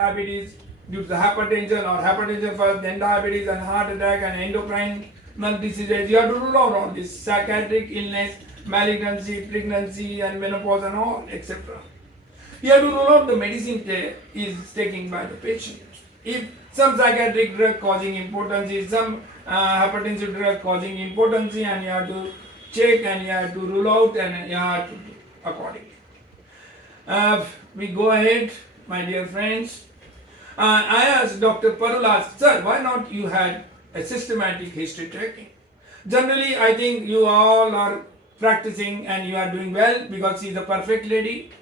diabetes due to the hypertension or hypertension first, then diabetes and heart attack and endocrine diseases. You have to rule out all this psychiatric illness, malignancy, pregnancy and menopause and all, etc. You have to rule out the medicine is taken by the patient. If some psychiatric drug causing impotency, some hypertensive drug causing impotency, and you have to check and you have to rule out and you have to do accordingly. We go ahead, my dear friends. I asked Dr. Parula, sir, why not you had a systematic history tracking? Generally, I think you all are practicing and you are doing well because she is a perfect lady.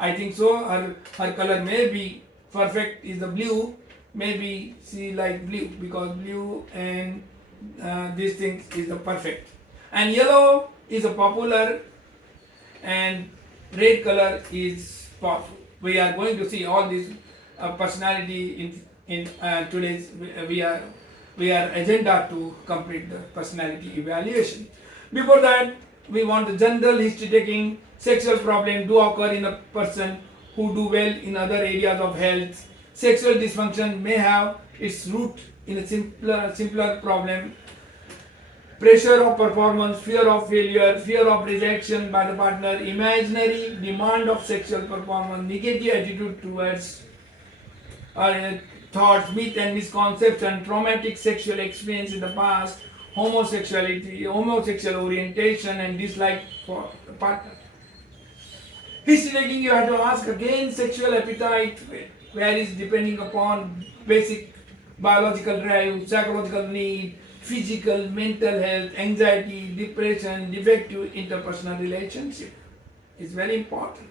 I think so. Her color may be perfect is the blue. Maybe she like blue because blue and these things is the perfect. And yellow is a popular and red color is powerful. We are going to see all these personality in today's we are agenda to complete the personality evaluation. Before that, we want the general history taking. Sexual problem do occur in a person who do well in other areas of health. Sexual dysfunction may have its root in a simpler problem. Pressure of performance, fear of failure, fear of rejection by the partner, imaginary demand of sexual performance, negative attitude towards thoughts, myth and misconception, traumatic sexual experience in the past, homosexuality, homosexual orientation and dislike for the partner. History taking, you have to ask again sexual appetite varies depending upon basic biological drive, psychological need, physical, mental health, anxiety, depression, defective interpersonal relationship. It's very important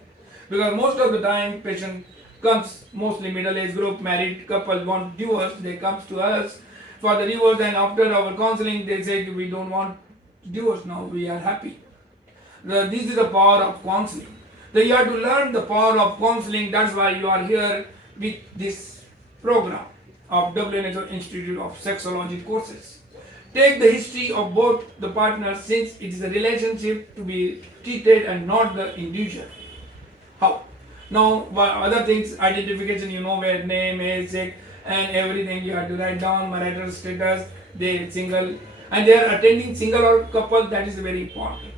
because most of the time patient comes, mostly middle-aged group, married couple want divorce, they comes to us for the divorce, and after our counseling they say we don't want divorce now, we are happy. This is the power of counseling. So you have to learn the power of counseling. That's why you are here with this program of WNHO Institute of Sexology courses. Take the history of both the partners since it is a relationship to be treated and not the individual. How? Now, other things, identification, you know where name, age, sex, and everything you have to write down, marital status, they single, and they are attending single or couple, that is very important.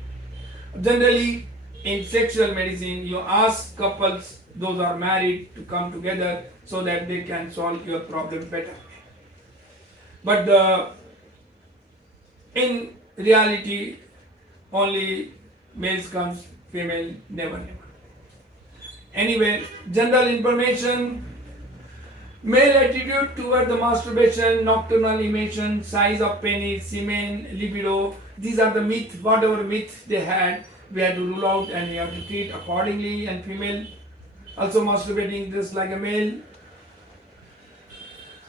Generally, in sexual medicine, you ask couples, those are married, to come together so that they can solve your problem better. But in reality, only males comes, female never. Anyway, general information, male attitude toward the masturbation, nocturnal emission, size of penis, semen, libido, these are the myths, whatever myths they had, we have to rule out and we have to treat accordingly. And female also masturbating just like a male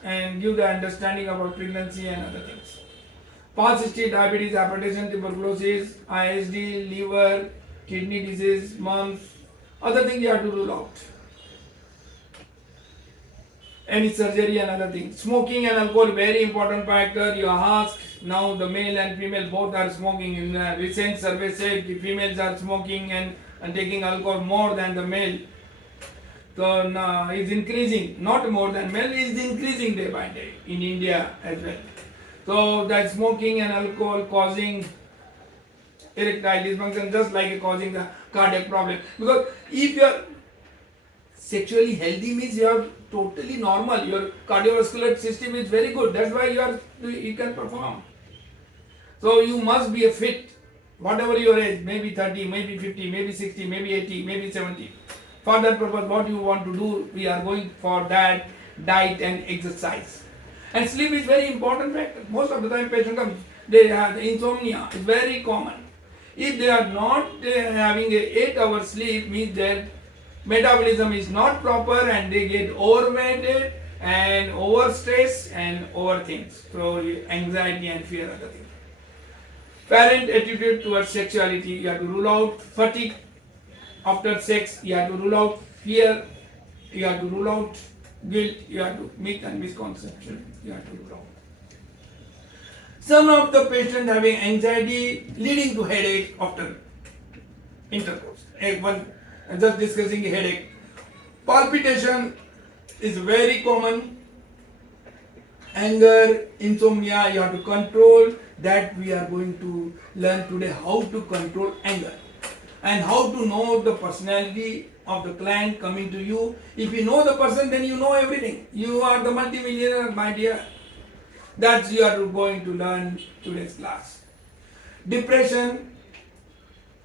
and give the understanding about pregnancy and other things. Past history, diabetes, hypertension, tuberculosis, ISD, liver, kidney disease, mumps, other things you have to rule out. Any surgery and other things. Smoking and alcohol, very important factor. You ask, now the male and female both are smoking. In a recent survey said the females are smoking and taking alcohol more than the male. So now it's increasing, not more than male, is increasing day by day in India as well. So that smoking and alcohol causing erectile dysfunction, just like causing the cardiac problem. Because if you are sexually healthy means you are totally normal, your cardiovascular system is very good, that's why you can perform. So you must be a fit, whatever your age, maybe 30, maybe 50, maybe 60, maybe 80, maybe 70. For that purpose, what you want to do, we are going for that, diet and exercise. And sleep is very important factor. Most of the time patient comes, they have insomnia, it's very common. If they are not having a 8-hour sleep, means their metabolism is not proper and they get overweighted and overstressed and overthink. So anxiety and fear, other things. Parent attitude towards sexuality, you have to rule out fatigue after sex, you have to rule out fear, you have to rule out guilt, you have to myth and misconception, you have to rule out. Some of the patients having anxiety leading to headache after intercourse. One just discussing headache. Palpitation is very common. Anger, insomnia, you have to control. That we are going to learn today, how to control anger and how to know the personality of the client coming to you. If you know the person, then you know everything. You are the multimillionaire, my dear. That's you are going to learn today's class. Depression,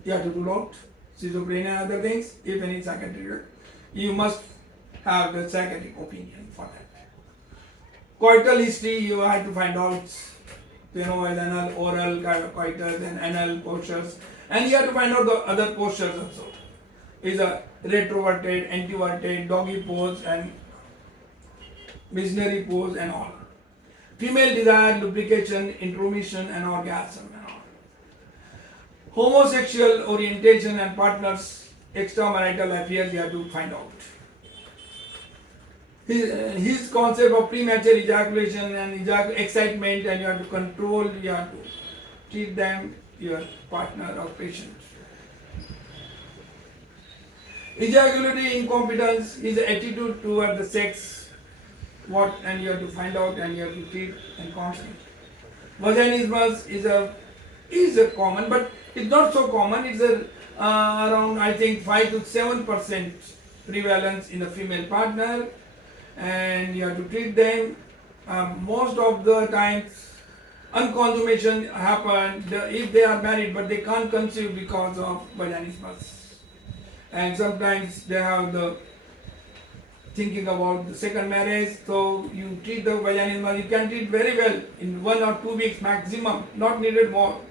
you have to rule out. Schizophrenia and other things. If any psychiatric, you must have the psychiatric opinion for that. Coital history, you have to find out, anal, oral, coitus, and anal postures, and you have to find out the other postures also. Is a retroverted, antiverted, doggy pose, and missionary pose, and all. Female desire, lubrication, intromission, and orgasm, and all. Homosexual orientation and partners, extramarital affairs, you have to find out. His concept of premature ejaculation and excitement, and you have to control, you have to treat them, your partner or patient. Ejaculatory incompetence is attitude toward the sex, and you have to find out and you have to treat and counsel. Vaginismus is a common, but it's not so common. It's around, I think, 5 to 7% prevalence in the female partner, and you have to treat them. Most of the times unconsummation happen if they are married, but they can't conceive because of vaginismus, and sometimes they have the thinking about the second marriage. So you treat the vaginismus, you can treat very well in 1 or 2 weeks maximum, not needed more.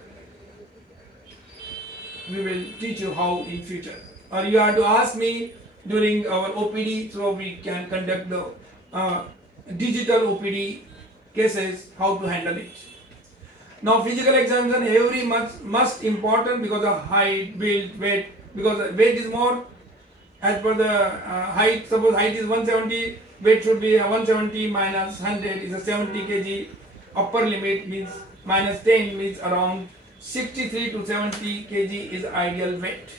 We will teach you how in future, or you have to ask me during our OPD, so we can conduct the digital OPD cases, how to handle it. Now physical examination every month must important because of height, build, weight, because weight is more as per the height. Suppose height is 170, weight should be 170 minus 100 is a 70 kg. Upper limit means minus 10 means around 63 to 70 kg is ideal weight.